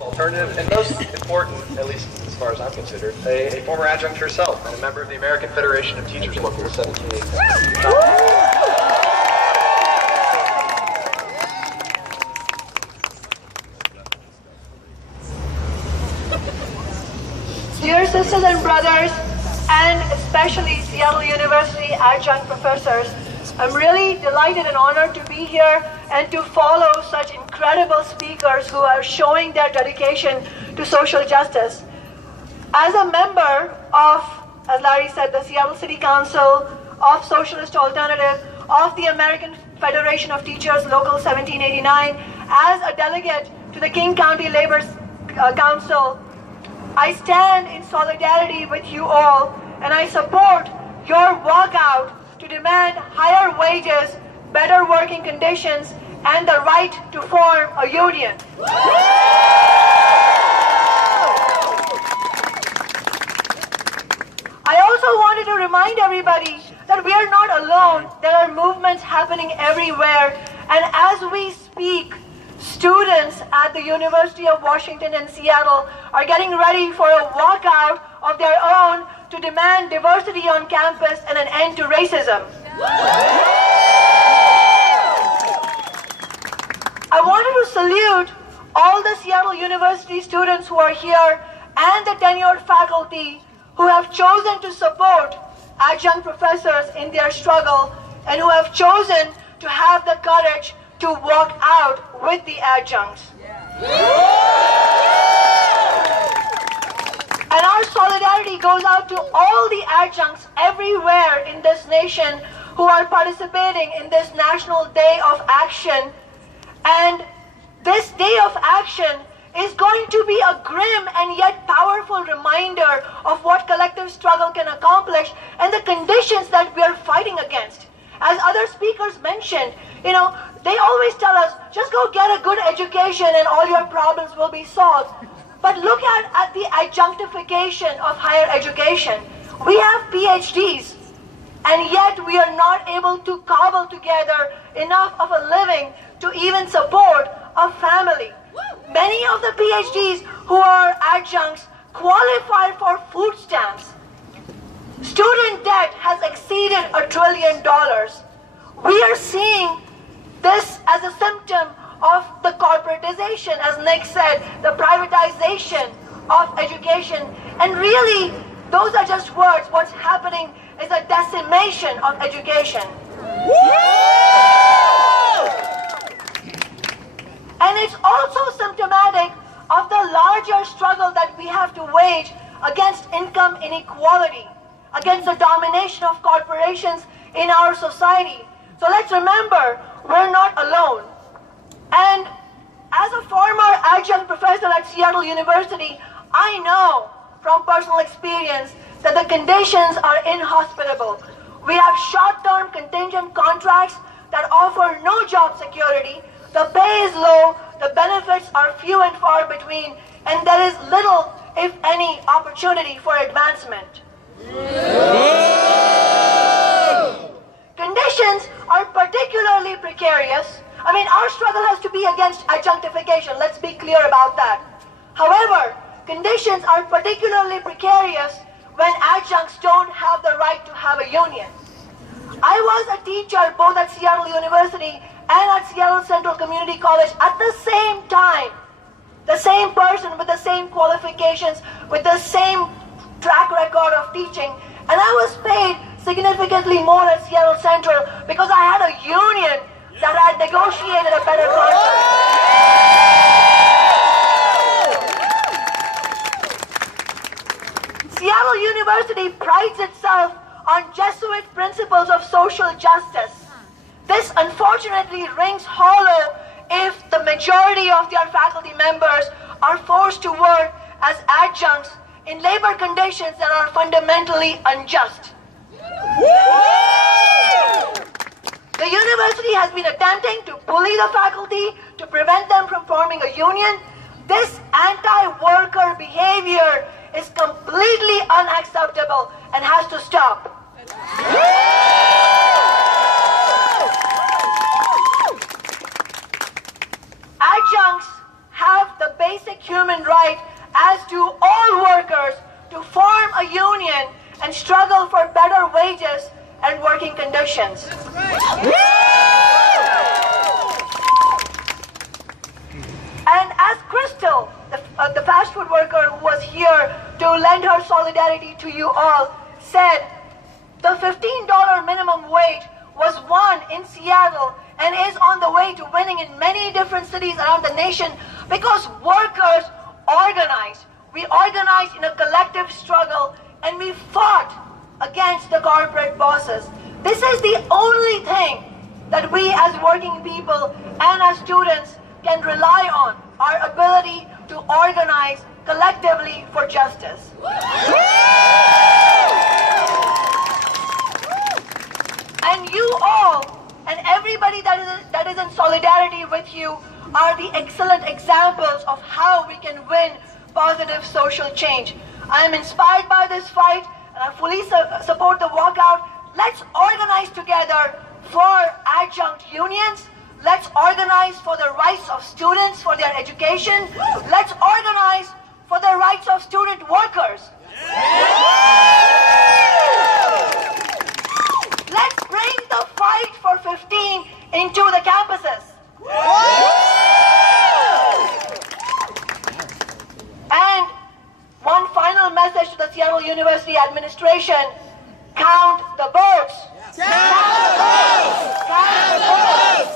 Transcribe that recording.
Alternative, and most important, at least as far as I'm considered, a former adjunct herself and a member of the American Federation of Teachers Local 1789. Dear sisters and brothers, and especially Seattle University Adjunct Professors, I'm really delighted and honored to be here and to follow such incredible speakers who are showing their dedication to social justice. As a member of, as Larry said, the Seattle City Council, of Socialist Alternative, of the American Federation of Teachers Local 1789, as a delegate to the King County Labor Council, I stand in solidarity with you all, and I support your walkout to demand higher wages, better working conditions, and the right to form a union. I also wanted to remind everybody that we are not alone. There are movements happening everywhere, and as we speak, students at the University of Washington in Seattle are getting ready for a walkout of their own to demand diversity on campus and an end to racism. I wanted to salute all the Seattle University students who are here and the tenured faculty who have chosen to support adjunct professors in their struggle and who have chosen to have the courage to walk out with the adjuncts. And our solidarity goes out to all the adjuncts everywhere in this nation who are participating in this National Day of Action. And this day of action is going to be a grim and yet powerful reminder of what collective struggle can accomplish and the conditions that we are fighting against. As other speakers mentioned, they always tell us, just go get a good education and all your problems will be solved. But look at the adjunctification of higher education. We have PhDs, and yet we are not able to cobble together enough of a living to even support a family. Many of the PhDs who are adjuncts qualify for food stamps. Student debt has exceeded $1 trillion. We are seeing this as a symptom of the corporatization, as Nick said, the privatization of education. And really, those are just words. What's happening is a decimation of education. And it's also symptomatic of the larger struggle that we have to wage against income inequality, against the domination of corporations in our society. So let's remember, we're not alone. And as a former adjunct professor at Seattle University, I know from personal experience that the conditions are inhospitable. We have short-term contingent contracts that offer no job security, the pay is low, the benefits are few and far between, and there is little, if any, opportunity for advancement. Conditions are particularly precarious. Our struggle has to be against adjunctification. Let's be clear about that. However, conditions are particularly precarious when adjuncts don't have the right to have a union. I was a teacher both at Seattle University and at Seattle Central Community College at the same time. The same person with the same qualifications, with the same track record of teaching. And I was paid significantly more at Seattle Central because I had a union that had negotiated a better contract. Seattle University prides itself on Jesuit principles of social justice. This unfortunately rings hollow if the majority of their faculty members are forced to work as adjuncts in labor conditions that are fundamentally unjust. The university has been attempting to bully the faculty to prevent them from forming a union. This anti-worker behavior is completely unacceptable and has to stop. Adjuncts have the basic human right, as do all workers, to form a union and struggle for better wages and working conditions. And as Crystal, the fast food worker who was here to lend her solidarity to you all, said, the $15 minimum wage was won in Seattle and is on the way to winning in many different cities around the nation because workers organized. We organized in a collective struggle and we fought against the corporate bosses. This is the only thing that we as working people and as students can rely on, our ability to organize collectively for justice. And you all, and everybody that is in solidarity with you, are the excellent examples of how we can win positive social change. I am inspired by this fight, and I fully support the walkout. Let's organize together for adjunct unions. Let's organize for the rights of students, for their education. Let's organize for the rights of student workers. Let's bring the fight for 15 into the campuses. And one final message to the Seattle University administration: count the votes. Count the votes. Count the votes.